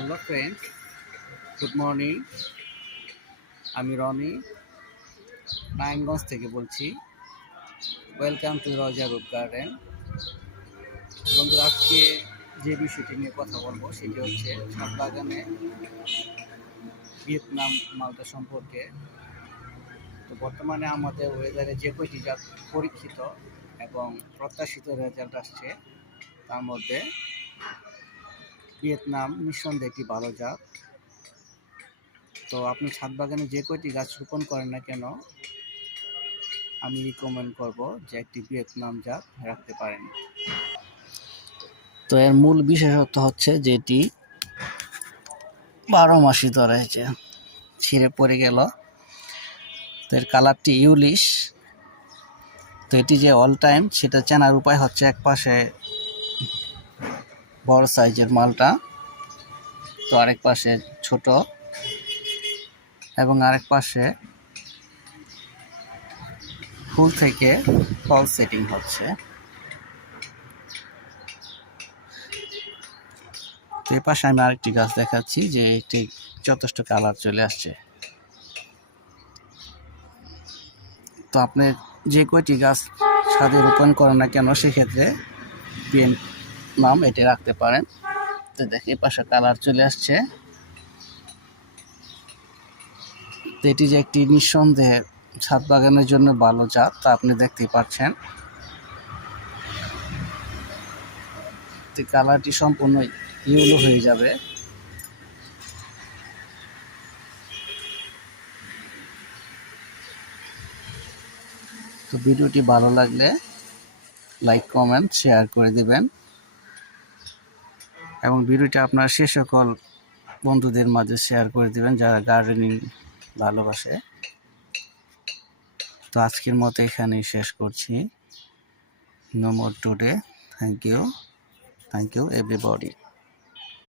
Hello friends, good morning. আমি রনি নারায়ণগঞ্জ থেকে বলছি। Welcome to Raza root garden. বন্ধুরা, আজকে যে বিষয়টি নিয়ে কথা বলবো সেটি হচ্ছে ছাদ বাগানে ভিয়েতনাম মালটা সম্পর্কে। তো বর্তমানে আমাদের ওয়েদারে যে কয়টি জাত পরীক্ষিত এবং প্রত্যাশিত রেজাল্ট আসছে তার মধ্যে ভিয়েতনাম নিঃসন্দেহে একটি ভালো জাত। তো আপনি ছাদ বাগানে যে কয়টি গাছ রোপণ করেন না কেন, আমি রিকমেন্ড করব যে একটি ভিয়েতনাম জাত রাখতে পারেন। তো এর মূল বিশেষত্ব হচ্ছে যেটি 12 মাসই ধরে হয়েছে, ছিঁড়ে পড়ে গেল। তো এর কালারটি ইউলিশ। তো এটি যে অল টাইম সেটা চেনার উপায় হচ্ছে এক পাশে বড় সাইজের মালটা, তো আরেক পাশে ছোট, এবং আরেক পাশে ফুল থেকে ফল সেটিং হচ্ছে। তো এই পাশে আমি আরেকটি গাছ দেখাচ্ছি যে এটি যথেষ্ট কালার চলে আসছে। তো আপনি যে কয়টি গাছ ছাদে রোপণ করেন না কেন সেক্ষেত্রে ভিয়েতনাম এটি রাখতে পারেন। তো দেখে এই পাশে কালার চলে আসছে। তো এটি যে একটি নিঃসন্দেহে ছাদ বাগানের জন্য ভালো জাত তা আপনি দেখতেই পাচ্ছেন। তো কালারটি সম্পূর্ণ ইয়েলো হয়ে যাবে। তো ভিডিওটি ভালো লাগলে লাইক, কমেন্ট, শেয়ার করে দিবেন এবং ভিডিওটি আপনার সে সকল বন্ধুদের মাঝে শেয়ার করে দিবেন যারা গার্ডেনিং ভালোবাসে। তো আজকের মতো এখানেই শেষ করছি। No more today. Thank you everybody.